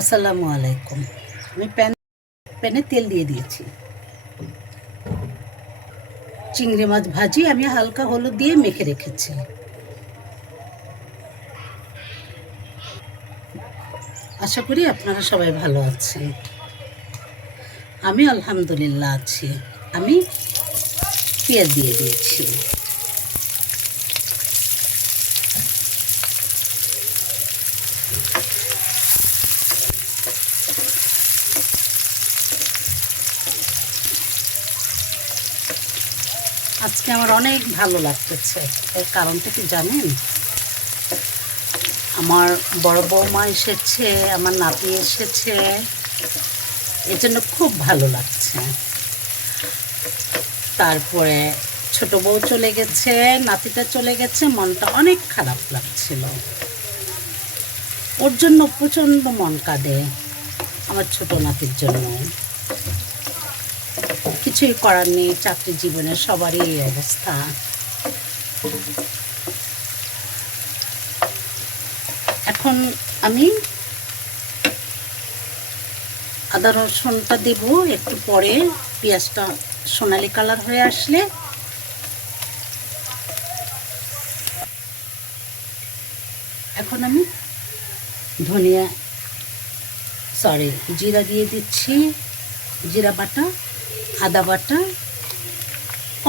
আসসালামু আলাইকুম। আমি প্যানে তেল দিয়ে দিয়েছি। চিংড়ি মাছ ভাজি আমি হালকা হলুদ দিয়ে মেখে রেখেছি। আশা করি আপনারা সবাই ভালো আছেন। আমি আলহামদুলিল্লাহ আছি। আমি পেঁয়াজ দিয়ে দিয়েছি। আজকে আমার অনেক ভালো লাগতেছে। এর কারণটা কি জানেন? আমার বড় বৌমা এসেছে, আমার নাতি এসেছে, এজন্য খুব ভালো লাগছে। তারপরে ছোট বউ চলে গেছে, নাতিটা চলে গেছে, মনটা অনেক খারাপ লাগছিল। ওর জন্য প্রচণ্ড মন কাঁদে, আমার ছোট নাতির জন্য। কিছুই করার নেই, চাকরি জীবনে সবারই এই অবস্থা। এখন আমি আদা রসুনটা দেব একটু পরে, পেঁয়াজটা সোনালি কালার হয়ে আসলে। এখন আমি জিরা দিয়ে দিচ্ছি, জিরা বাটা, আদা বাটা,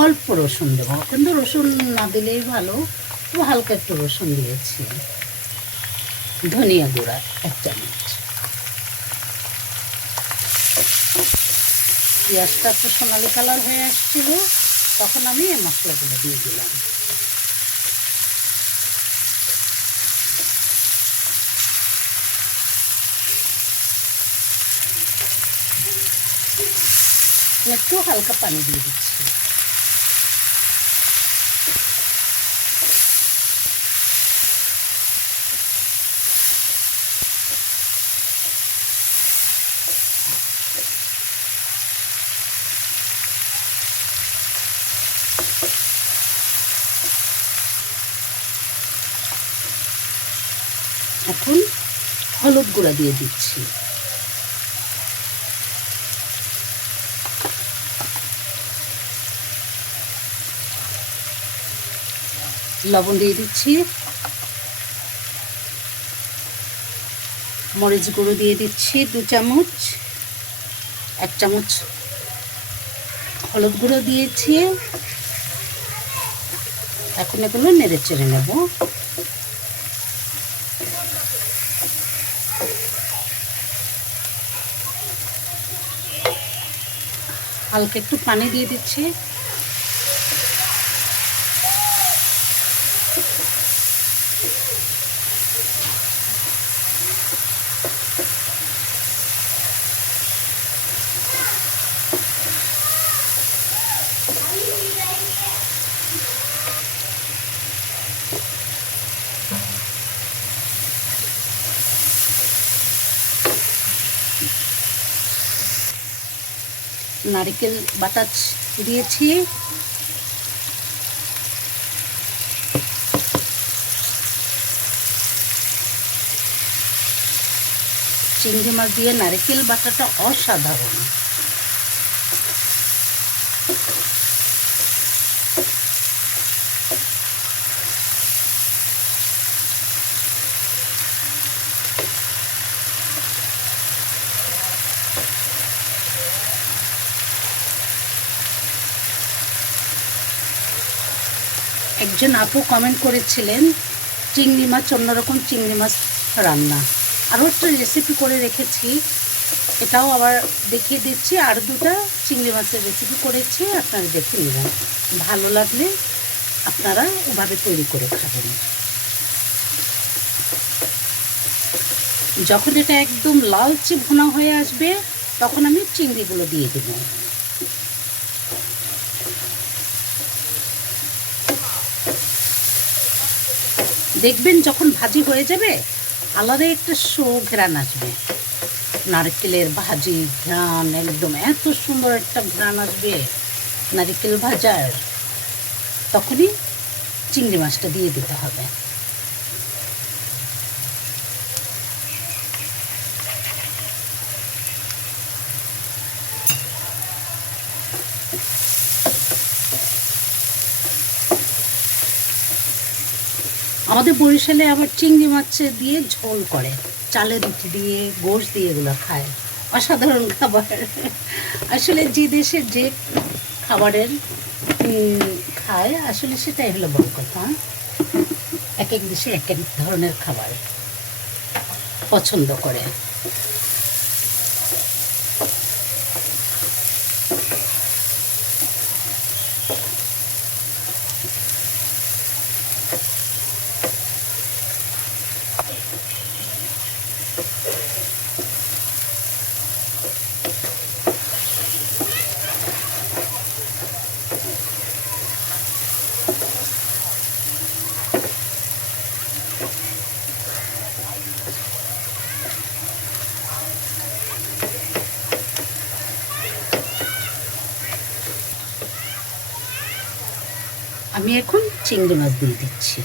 অল্প রসুন দেবো, কিন্তু রসুন না দিলেই ভালো, তো হালকা একটু রসুন দিয়েছি। ধনিয়া গুঁড়া 1 চামচ। পেঁয়াজটা একটু সোনালি কালার হয়ে আসছিল, তখন আমি এই মশলাগুলো দিয়ে দিলাম। একটু হালকা পানি দিয়ে দিচ্ছি। এখন হলুদ গুঁড়া দিয়ে দিচ্ছি। লবণ দিয়ে দিচ্ছি। মরিচ গুঁড়ো দিয়ে দিচ্ছি 2 চামচ। 1 চামচ হলুদ গুঁড়ো দিয়েছি। এখন এগুলো নেড়ে চেড়ে নেব। হালকা একটু পানি দিয়ে দিচ্ছি। নারকেল বাটা দিয়েছি। চিংড়ি মাছ দিয়ে নারকেল বাটাটা অসাধারণ। একজন আপু কমেন্ট করেছিলেন চিংড়ি মাছ, অন্যরকম চিংড়ি মাছ রান্না। আরও একটা রেসিপি করে রেখেছি, এটাও আবার দেখিয়ে দিচ্ছি। আর 2টা চিংড়ি মাছের রেসিপি করেছি, আপনারা দেখে নেবেন। ভালো লাগলে আপনারা ওভাবে তৈরি করে খাবেন। যখন এটা একদম লালচে ভুনা হয়ে আসবে, তখন আমি চিংড়িগুলো দিয়ে দেব। দেখবেন যখন ভাজি হয়ে যাবে, আলাদা একটা ঘ্রাণ আসবে। নারকেলের ভাজি ঘ্রাণ, একদম এত সুন্দর একটা ঘ্রাণ আসবে নারকেল ভাজার। তখনই চিংড়ি মাছটা দিয়ে দিতে হবে। আমাদের বরিশালে আবার চিংড়ি মাছ দিয়ে ঝোল করে, চালের রুটি দিয়ে, গোশ দিয়ে এগুলো খায়। অসাধারণ খাবার। আসলে যে দেশের যে খাবারের খায়, আসলে সেটাই হলো বড় কথা। এক এক দেশে এক এক ধরনের খাবার পছন্দ করে। আমি এখন চিংড়ি মাছ দিয়ে দিচ্ছি।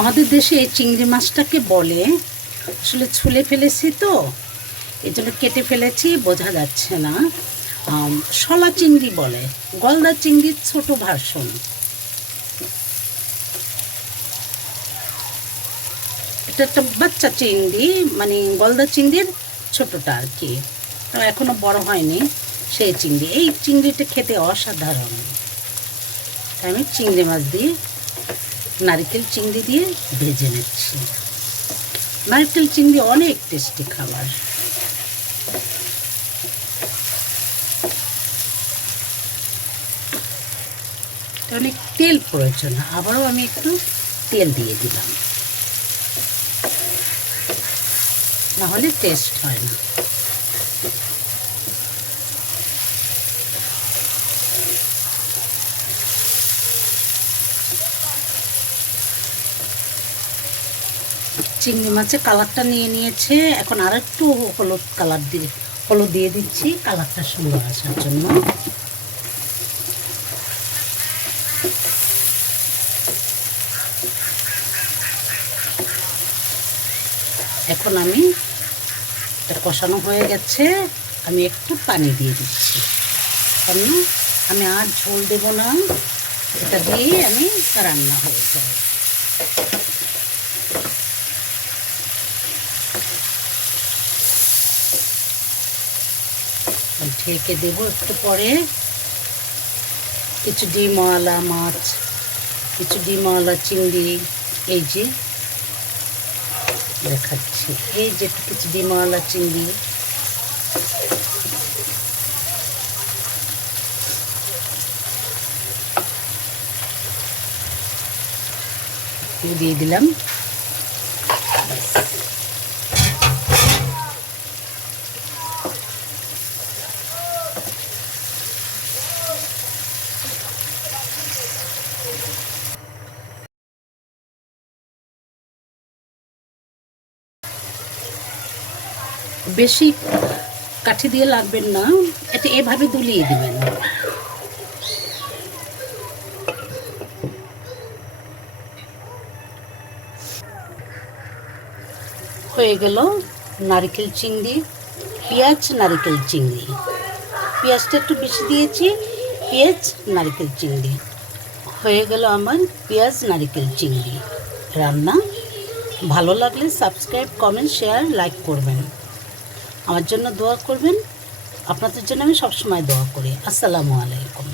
আমাদের দেশে এই চিংড়ি মাছটাকে বলে, আসলে ছুলে ফেলেছি তো এই জন্য কেটে ফেলেছি, বোঝা যাচ্ছে না, শলা চিংড়ি বলে, গলদা চিংড়ির ছোট ভার্সন। এটা একটা বাচ্চা চিংড়ি, মানে গলদা চিংড়ির ছোটটা আর কি, তো এখনো বড় হয়নি সেই চিংড়ি। এই চিংড়িটা খেতে অসাধারণ। আমি চিংড়ি মাছ দিয়ে, নারকেল চিংড়ি দিয়ে ভেজে নিচ্ছি। নারকেল চিংড়ি অনেক টেস্টি খাবার। অনেক তেল প্রয়োজন, আবারও আমি একটু তেল দিয়ে দিলাম, না হলে টেস্ট হয় না। চিংড়ি মাছের কালারটা নিয়ে নিয়েছে, এখন আর একটু হলুদ দিয়ে দিচ্ছি কালারটা সুন্দর আসার জন্য। এখন আমি এটা কষানো হয়ে গেছে, আমি একটু পানি দিয়ে দিচ্ছি, কারণ আমি আর ঝোল দেব না, এটা দিয়েই আমি রান্না হয়ে যাবে। ঢেকে দেব একটু পরে। কিছু ডিমওয়ালা মাছ, কিছু ডিমওয়ালা চিংড়ি, এই যে দেখাচ্ছি, এই যে কিছু ডিমওয়ালা চিংড়ি, দিয়ে দিলাম। বেশি কাঠি দিয়ে লাগবেন না, এটা এভাবে দুলিয়ে দিবেন। হয়ে গেল নারকেল চিংড়ি, পেঁয়াজ নারকেল চিংড়ি। পেঁয়াজটা একটু বেশি দিয়েছি, পেঁয়াজ নারকেল চিংড়ি হয়ে গেল আমার পেঁয়াজ নারকেল চিংড়ি রান্না। ভালো লাগলে সাবস্ক্রাইব, কমেন্ট, শেয়ার, লাইক করবেন। আমার জন্য দোয়া করবেন, আপনাদের জন্য আমি সবসময় দোয়া করি। আসসালামু আলাইকুম।